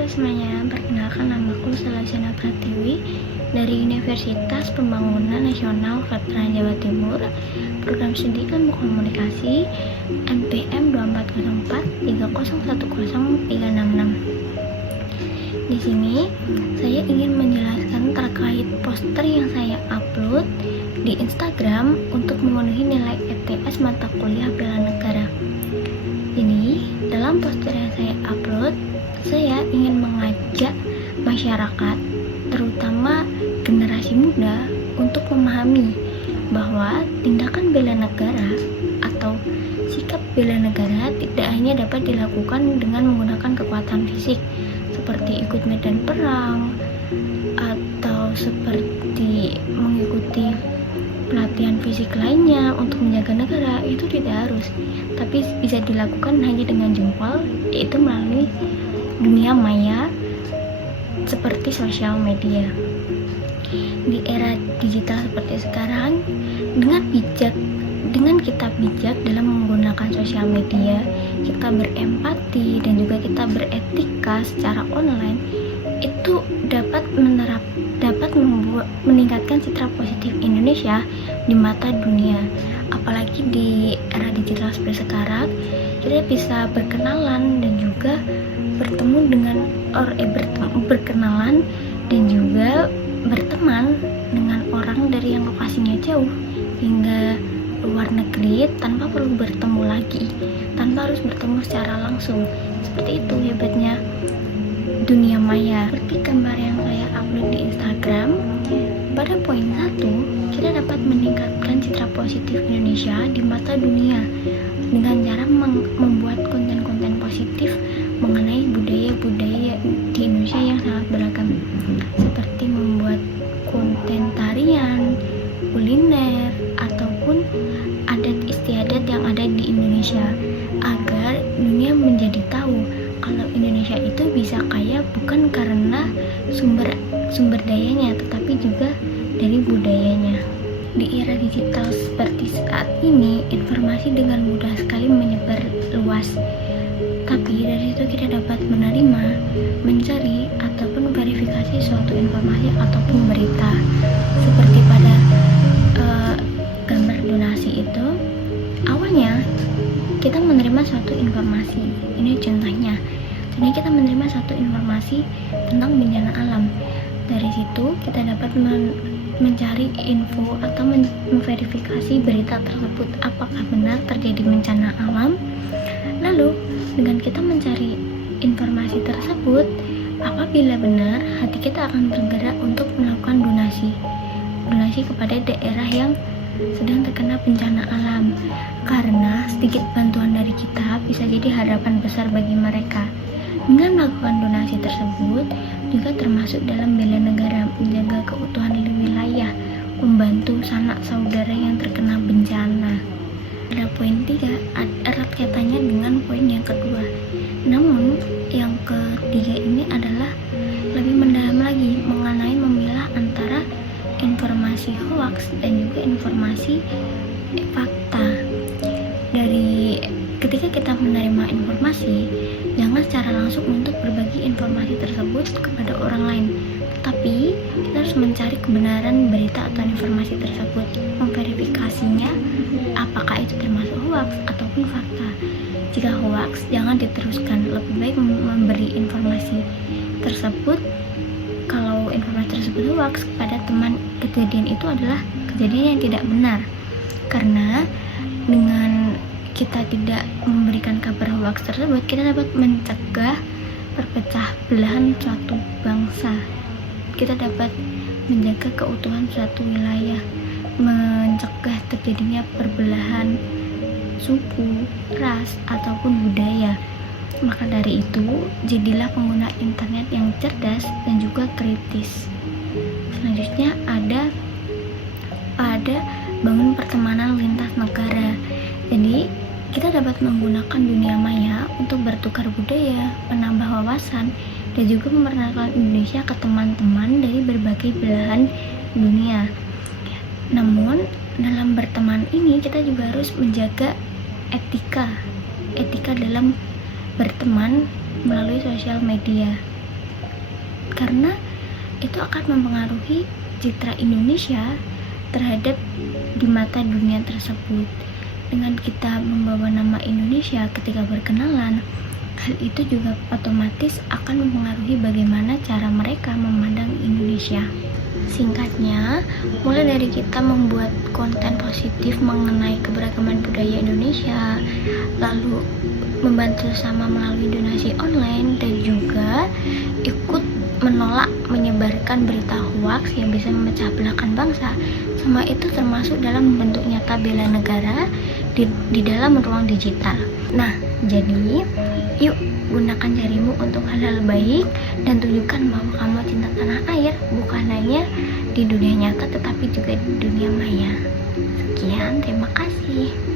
Halo semuanya, perkenalkan namaku Selasiana Pratiwi dari Universitas Pembangunan Nasional Veteran Jawa Timur, Program Studi Ilmu Komunikasi NPM 2404 3010366. Di sini saya ingin menjelaskan terkait poster yang saya upload di Instagram untuk memenuhi nilai ETS mata kuliah bela negara. Ini dalam poster yang saya upload, saya ingin mengajak masyarakat, terutama generasi muda, untuk memahami bahwa tindakan bela negara atau sikap bela negara tidak hanya dapat dilakukan dengan menggunakan kekuatan fisik seperti ikut medan perang atau seperti mengikuti pelatihan fisik lainnya untuk menjaga negara. Itu tidak harus, tapi bisa dilakukan hanya dengan jempol, yaitu melalui dunia maya seperti sosial media. Di era digital seperti sekarang, dengan kita bijak dalam menggunakan sosial media, kita berempati dan juga kita beretika secara online, itu dapat meningkatkan citra positif Indonesia di mata dunia. Apalagi di era digital seperti sekarang, kita bisa berkenalan dan juga berkenalan dan juga berteman dengan orang dari yang lokasinya jauh hingga luar negeri tanpa perlu bertemu lagi, tanpa harus bertemu secara langsung. Seperti itu hebatnya dunia maya. Seperti gambar yang saya upload di Instagram, pada poin 1 kita dapat meningkatkan citra positif Indonesia di mata dunia dengan cara membuat konten-konten positif mengenai budaya-budaya di Indonesia yang sangat beragam, seperti membuat konten tarian, kuliner, ataupun adat istiadat yang ada di Indonesia, agar dunia menjadi tahu kalau Indonesia itu bisa kaya bukan karena sumber dayanya, tetapi juga dari budayanya. Di era digital seperti saat ini, informasi dengan mudah sekali menyebar luas. Tapi dari situ kita dapat menerima, mencari, ataupun verifikasi suatu informasi ataupun berita. Seperti pada gambar donasi itu, awalnya kita menerima suatu informasi. Ini contohnya. Jadi kita menerima suatu informasi tentang bencana alam. Dari situ kita dapat mencari info atau memverifikasi berita tersebut apakah benar terjadi bencana alam. Lalu dengan kita mencari informasi tersebut, apabila benar, hati kita akan tergerak untuk melakukan donasi kepada daerah yang sedang terkena bencana alam, karena sedikit bantuan dari kita bisa jadi harapan besar bagi mereka. Dengan melakukan donasi tersebut juga termasuk dalam bela negara, menjaga keutuhan wilayah, membantu sanak saudara yang terkena bencana. Pada poin 3 erat kaitannya dengan poin yang kedua. Namun yang ketiga ini adalah lebih mendalam lagi mengenai memilah antara informasi hoax dan juga informasi fakta. Dari ketika kita menerima informasi, jangan secara langsung untuk berbagi informasi tersebut kepada orang lain, tetapi kita harus mencari kebenaran berita atau informasi tersebut, memverifikasinya apakah itu termasuk hoax ataupun fakta. Jika hoax, jangan diteruskan, lebih baik memberi informasi tersebut. Kalau informasi tersebut hoax kepada teman, kejadian itu adalah kejadian yang tidak benar, karena dengan kita tidak memberikan kabar hoax tersebut, kita dapat mencegah perpecah belahan suatu bangsa. Kita dapat menjaga keutuhan suatu wilayah, mencegah terjadinya perbelahan suku, ras, ataupun budaya. Maka dari itu, jadilah pengguna internet yang cerdas dan juga kritis. Selanjutnya ada bangun pertemanan lintas negara. Jadi kita dapat menggunakan dunia maya untuk bertukar budaya, menambah wawasan, dan juga memperkenalkan Indonesia ke teman-teman dari berbagai belahan dunia. Namun dalam berteman ini kita juga harus menjaga etika dalam berteman melalui sosial media. karena itu akan mempengaruhi citra Indonesia terhadap di mata dunia tersebut. Dengan kita membawa nama Indonesia ketika berkenalan, hal itu juga otomatis akan mempengaruhi bagaimana cara mereka memandang Indonesia. Singkatnya, mulai dari kita membuat konten positif mengenai keberagaman budaya Indonesia, lalu membantu sesama melalui donasi online, dan juga ikut menolak menyebarkan berita hoaks yang bisa memecah belahkan bangsa. Semua itu termasuk dalam membentuk nyata bela negara di dalam ruang digital. Nah, jadi yuk gunakan jarimu untuk hal-hal baik dan tunjukkan bahwa kamu cinta tanah air, bukan hanya di dunia nyata tetapi juga di dunia maya. Sekian, terima kasih.